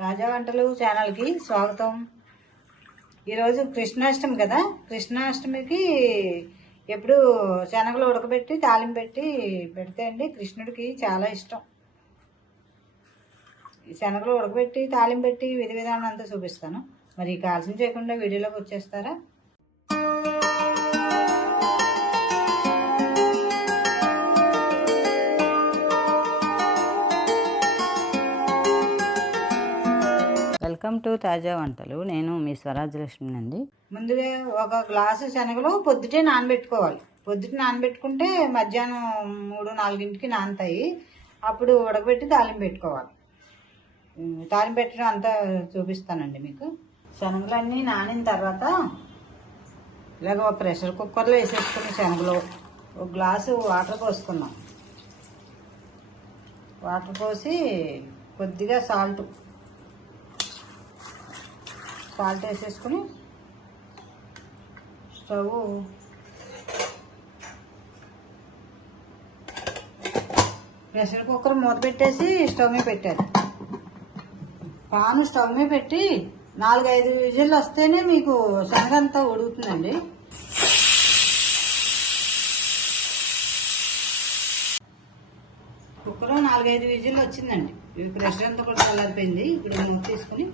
రాజా వంటలు ఛానల్కి స్వాగతం. ఈరోజు కృష్ణాష్టమి కదా? కృష్ణాష్టమికి ఎప్పుడు శనగలు ఉడకబెట్టి తాలింపు పెట్టి పెడితే అండి కృష్ణుడికి చాలా ఇష్టం. ఈ శనగలు ఉడకబెట్టి తాలింపు పెట్టి విధి విధానం అంతా చూపిస్తాను. మరి కాల్సిన చేయకుండా వీడియోలోకి వచ్చేస్తారా? వెల్కమ్ టు తాజా వంటలు. నేను మీ స్వరాజ్యలక్ష్మి అండి ముందుగా ఒక గ్లాసు శనగలు పొద్దుటే నానబెట్టుకోవాలి. పొద్దుట నానబెట్టుకుంటే మధ్యాహ్నం మూడు నాలుగింటికి నానతాయి. అప్పుడు ఉడకబెట్టి తాలింపు పెట్టుకోవాలి. తాలింపు పెట్టడం అంతా చూపిస్తానండి మీకు. శనగలన్నీ నానిన తర్వాత ఇలాగ ఒక ప్రెషర్ కుక్కర్లో వేసేసుకుని శనగలు ఒక గ్లాసు వాటర్ పోసుకున్నాం. వాటర్ పోసి కొద్దిగా సాల్ట్ సాల్ట్ వేసేసుకుని స్టవ్ ప్రెషర్ కుక్కర్ మూత పెట్టేసి స్టవ్ మీద పెట్టారు పాను స్టవ్ మీద పెట్టి నాలుగైదు విజిల్లు వస్తేనే మీకు శనగంతా ఉడుకుతుందండి. కుక్కర్ నాలుగైదు విజిల్లు వచ్చిందండి. ప్రెషర్ అంతా కూడా చల్లారిపోయింది. ఇప్పుడు మూత తీసుకుని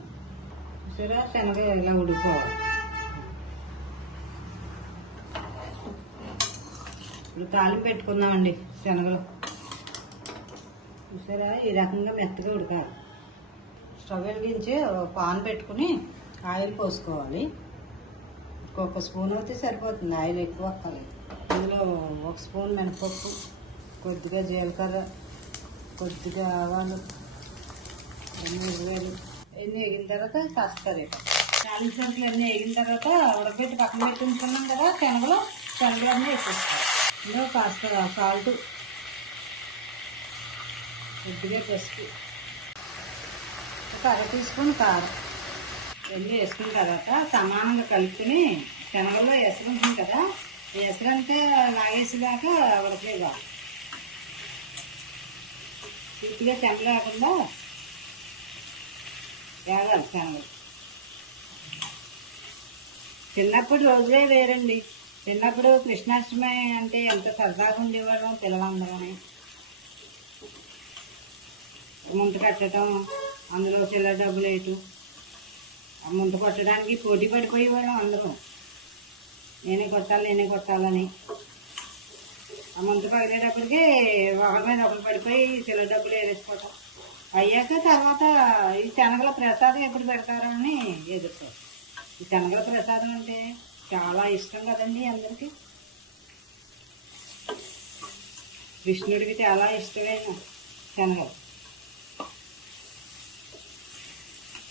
చూడ శనగ ఇలా ఉడుకోవాలి ఇప్పుడు తాలింపు పెట్టుకుందామండి శనగలు. చూసారా? ఈ రకంగా మెత్తగా ఉడకాలి. స్టవ్ వెలిగించి ఒక పాన్ పెట్టుకుని ఆయిల్ పోసుకోవాలి. ఒక్కొక్క స్పూన్ అయితే సరిపోతుంది ఆయిల్ ఎక్కువ అక్కర్లేదు. ఇందులో ఒక స్పూన్ మినపప్పు కొద్దిగా జీలకర్ర కొద్దిగా ఆవాలు అన్నీ ఉల్లిపాయలు ఎన్ని వేగిన తర్వాత కాస్త నాలుగు సెంట్లు అన్నీ వేగిన తర్వాత ఉడకబెట్టి పక్కన పెట్టి ఉంచుకున్నాం కదా శనగలు శనగలు అన్నీ వేసేసుకోవాలి. ఇందులో కాస్త సాల్ట్ కొద్దిగా పసుపు ఒక అర టీ స్పూన్ కారం. ఇవన్నీ వేసుకున్న తర్వాత సమానంగా కలుపుకుని శనగల్లో ఎసరు ఉంటుంది కదా ఎసరంటే ఎసరంతా లాగేసేదాకా ఉడకలేదు పూర్తిగా చెంప లేకుండా వేగాలి చిన్నప్పుడు రోజులే వేరండి. చిన్నప్పుడు కృష్ణాష్టమి అంటే ఎంత సరదాగా ఉండేవాళ్ళం పిల్లలందరూ ముంత కట్టడం అందులో చిల్లర డబ్బులు వేయటం. ఆ ముంత కొట్టడానికి పోటీ పడిపోయేవాళ్ళం అందరూ. నేనే కొట్టాలి నేనే కొట్టాలని. ఆ ముంత పగిలేటప్పటికే ఒకరి మీద ఒకరు పడిపోయి చిల్లర డబ్బులు వేరేసుకోవటం. అయ్యాక తర్వాత ఈ శనగల ప్రసాదం ఎప్పుడు పెడతారని అని ఈ శనగల ప్రసాదం అంటే చాలా ఇష్టం కదండి అందరికీ. కృష్ణుడికి చాలా ఇష్టమైన శనగలు.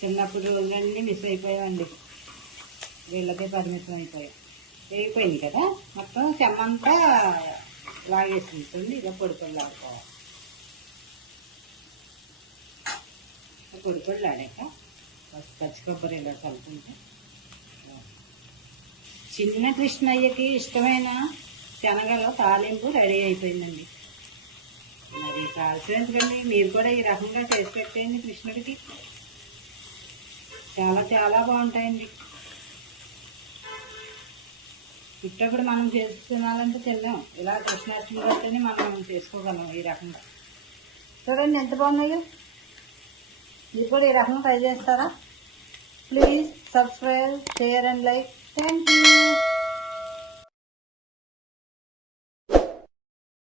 చిన్నప్పుడు రోజులన్నీ మిస్ అయిపోయామండి. వీళ్ళకే పరిమితం అయిపోయాం. అయిపోయింది కదా? మొత్తం చెమ్మంతా లాగేసింది ఇలా పొడి పొడి లాడుకోవాలి పొడి పొడి లాడాక ఫస్ట్ పచ్చి కొబ్బరి ఇలా కలుపుకుంటే చిన్న కృష్ణయ్యకి ఇష్టమైన శనగలు తాలింపు రెడీ అయిపోయిందండి. మరి కాల్చేందుకండి మీరు కూడా ఈ రకంగా చేసి పెట్టేయండి కృష్ణుడికి. చాలా చాలా బాగుంటాయండి. ఇప్పుడప్పుడు మనం చేసి తినాలంటే తిన్నాం ఇలా కృష్ణాష్టమి వస్తేనే మనం చేసుకోగలం ఈ రకంగా. చూడండి ఎంత బాగున్నాయో. మీరు కూడా ఈ రకంగా ట్రై చేస్తారా please subscribe share and like thank you